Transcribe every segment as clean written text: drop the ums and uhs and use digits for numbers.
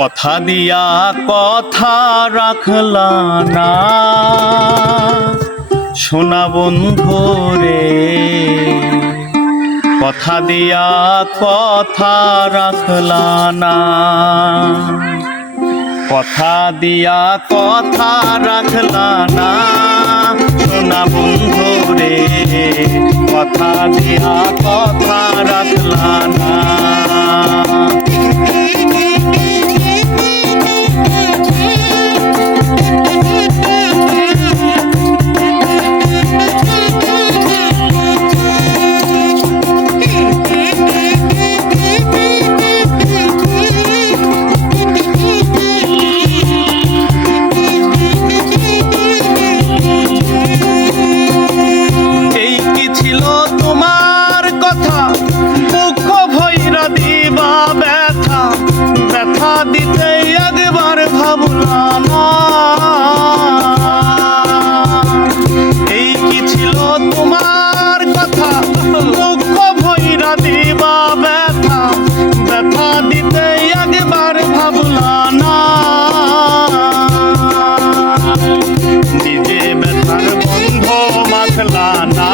কথা দিয়া কথা রাখলা না সোনা বন্ধু রে, কথা দিয়া কথা রাখলা না, কথা দিয়া কথা রাখলা না সোনা বন্ধু রে, কথা দিয়া কথা রাখলা না। দিতে একবার ভাবলা না, এই কি ছিল তোমার কথা, দুঃখ ভৈরা দিবা ব্যথা, ব্যথা দিতে একবার ভাবলা না, নিজে ব্যথার বন্ধ মাখলা না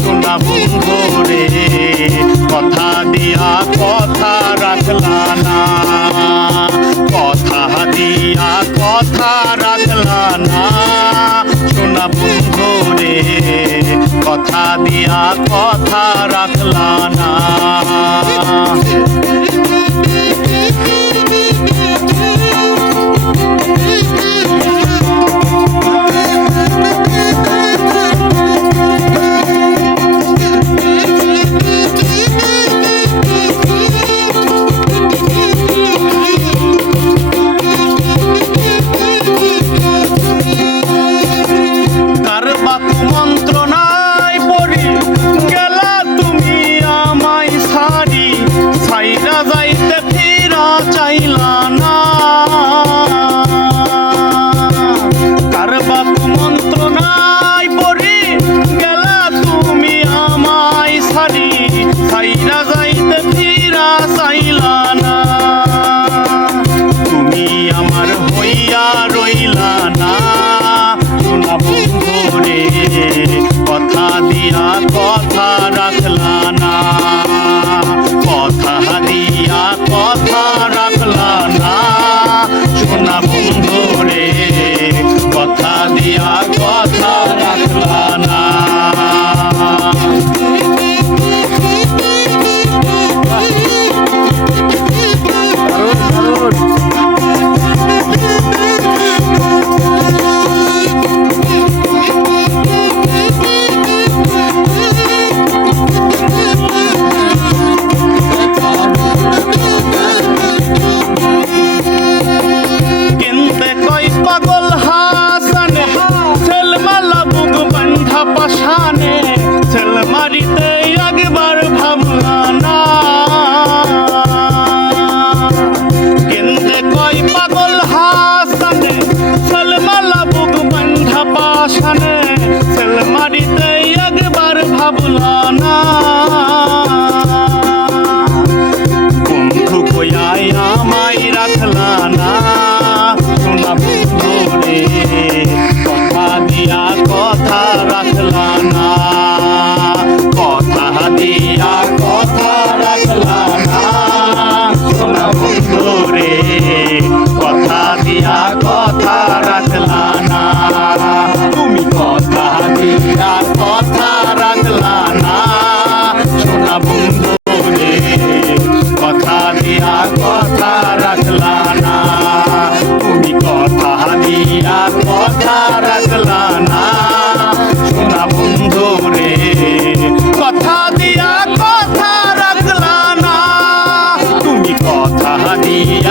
সোনা বন্ধু রে, কথা দিয়া কথা রাখলা না, কথা দিয়া কথা রাখলা না সোনা বন্ধু রে, কথা দিয়া কথা রাখলা না। মন্ত্রণায় পড়ি গেলা তুমি আমায় সারি, ছাইরা যাইতে ফিরা চাইলা না, কার বাপ মন্ত্রণায় পড়ি গেলা তুমি আমায় সারি, ছাইরা যাইতে ফিরা চাইলা না, তুমি আমার হইয়া রইলা না সোনা বন্ধু রে, কথা দিয়া কথা রাখলা না, কথা দিয়া কথা রাখলা না সোনা বন্ধু রে, কথা দিয়া কথা রাখলা না। পাগল হাসানে ছেলমালা বুক বান্ধা পাশানে, ছেল মারিতে একবার ভাবলা না, কেন্দ্রে কই পাগল হাসানে ছেলমালা বুক বান্ধা পাশানে, ছেল মারিতে একবার ভাবলা না, বন্ধু কইয়াই আমায় রাখলা না সোনা বন্ধু রে, কথা দিয়া কথা রাখলা না, কথা দিয়া কথা রাখলা না সোনা বন্ধু রে, কথা দিয়া কথা রাখলা না, তুমি কথা দিয়া কথা রাখলা না সোনা বন্ধু রে, কথা দিয়া কথা রাখলা না, তুমি কথা দিয়া কথা রাখলা না সোনা বন্ধু রে, কথা দিয়া কথা রাখলা না, তুমি কথা দিয়া